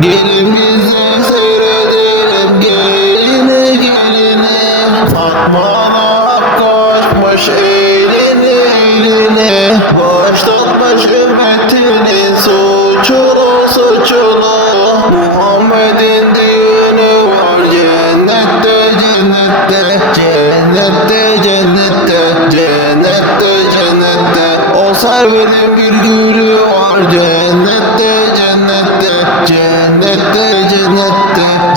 Gelin bizi seyredelim geline geline Fatma'na koşmuş eline eline. Başlatmış ümmetinin suçunu suçunu. Muhammed'in düğünü var cennette cennette. Cennette cennette cennette cennette. O serverin bir gülü var cennette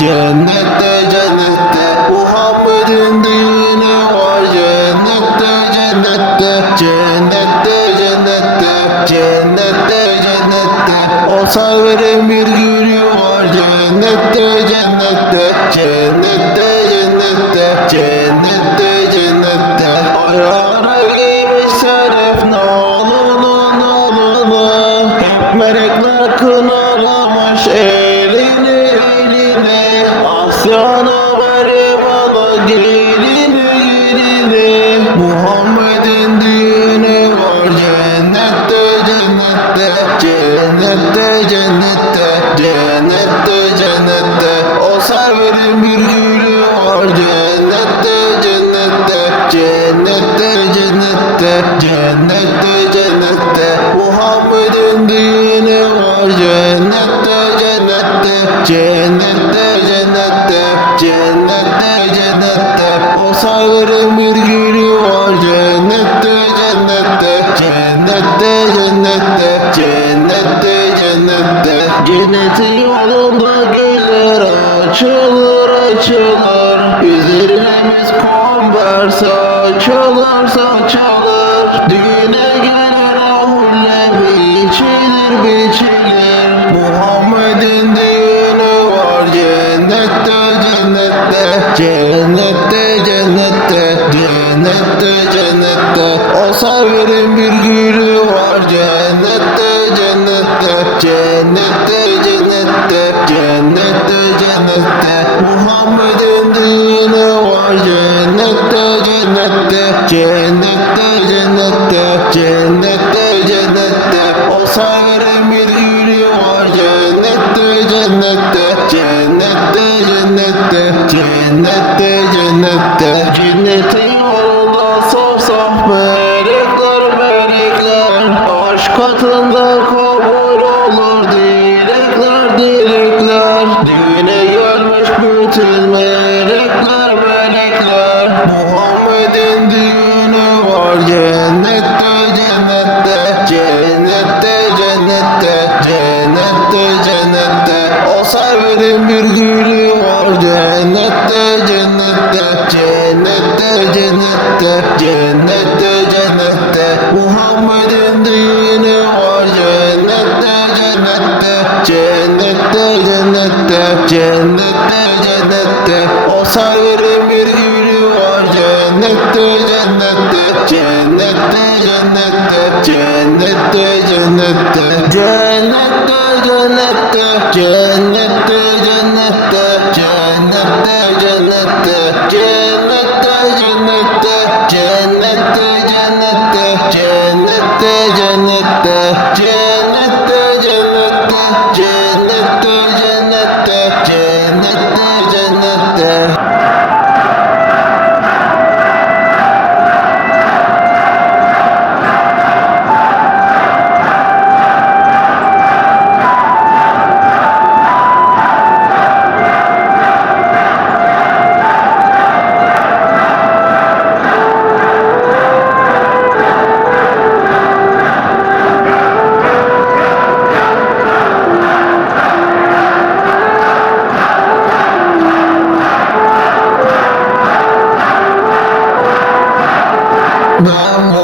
cennette cennette Muhammed'in düğünü var cennette cennette Cennette cennette cennette cennette. O serverin bir gülü var cennette Cennette cennette Cennette cennette cennette cennette. Muhammed'in düğünü var. Cennette cennette Cennette cennette. Cennette cennette. O serverin bir gülü var. Cennette cennette. Cennette cennette. Cennette cennette. Cennetin yolunda güller açılır açılır. Üzerimiz konvers açılır saçılır Düğüne gelen ahulle biçilir biçilir. Muhammed'in düğünü var cennette cennette. Cennette cennette cennette cennette. O serverin bir gülü var cennette Cennette. Cennette cennette cennette Cennette cennette cennette. O serverin bir gülü var. Cennette cennette Cennette cennette cennette cennette. Cennetin yolunda saf saf melekler melekler Aşk katında Serverin bir gülü var cennette cennette Cennette cennette cennette cennette. Muhammed'in düğünü var. Cennette cennette Cennette cennette cennette cennette. O serverin bir gülü var. Cennette cennette Cennette cennette cennette cennette. Cennette cennette cennette cennette Cennette cennette cennette Muhammad.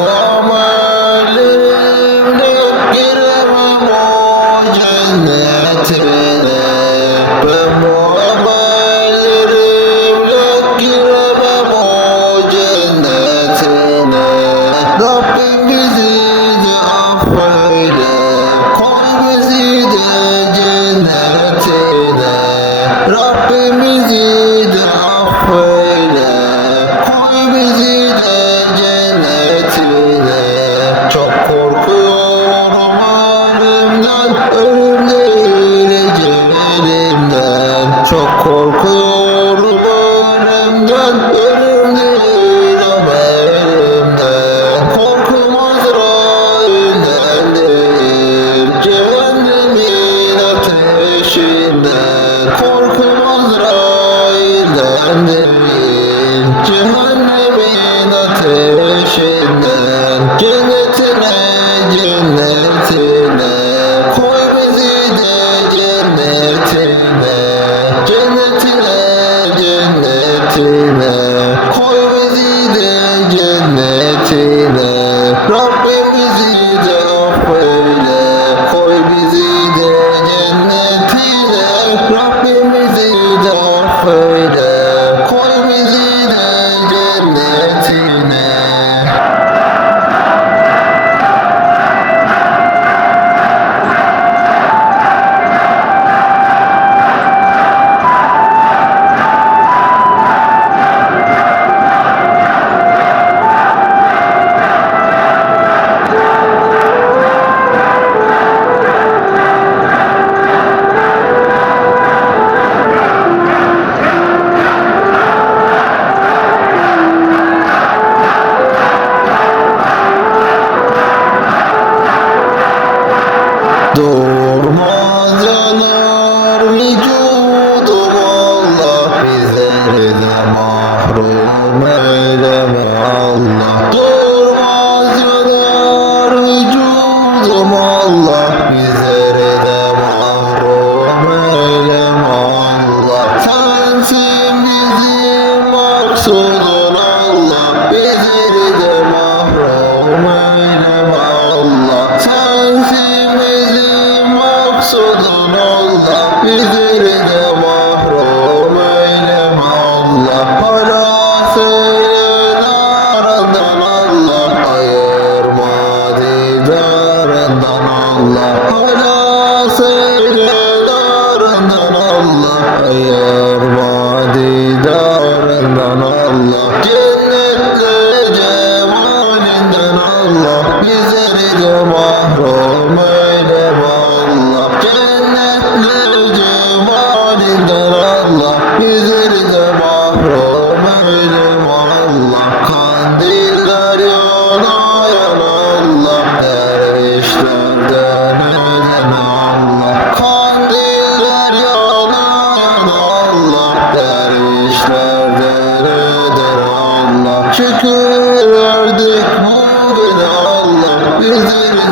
de mahrum eyleme Allah. Durmaz yanar Allah. Bize mahrum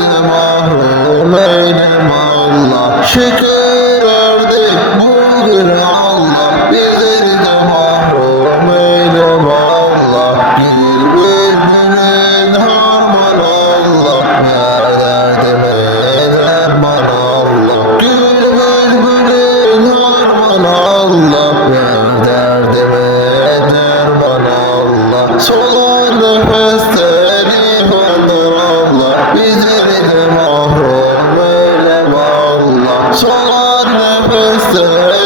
Eylem Allah, eylem Allah Şükür erdik bugün the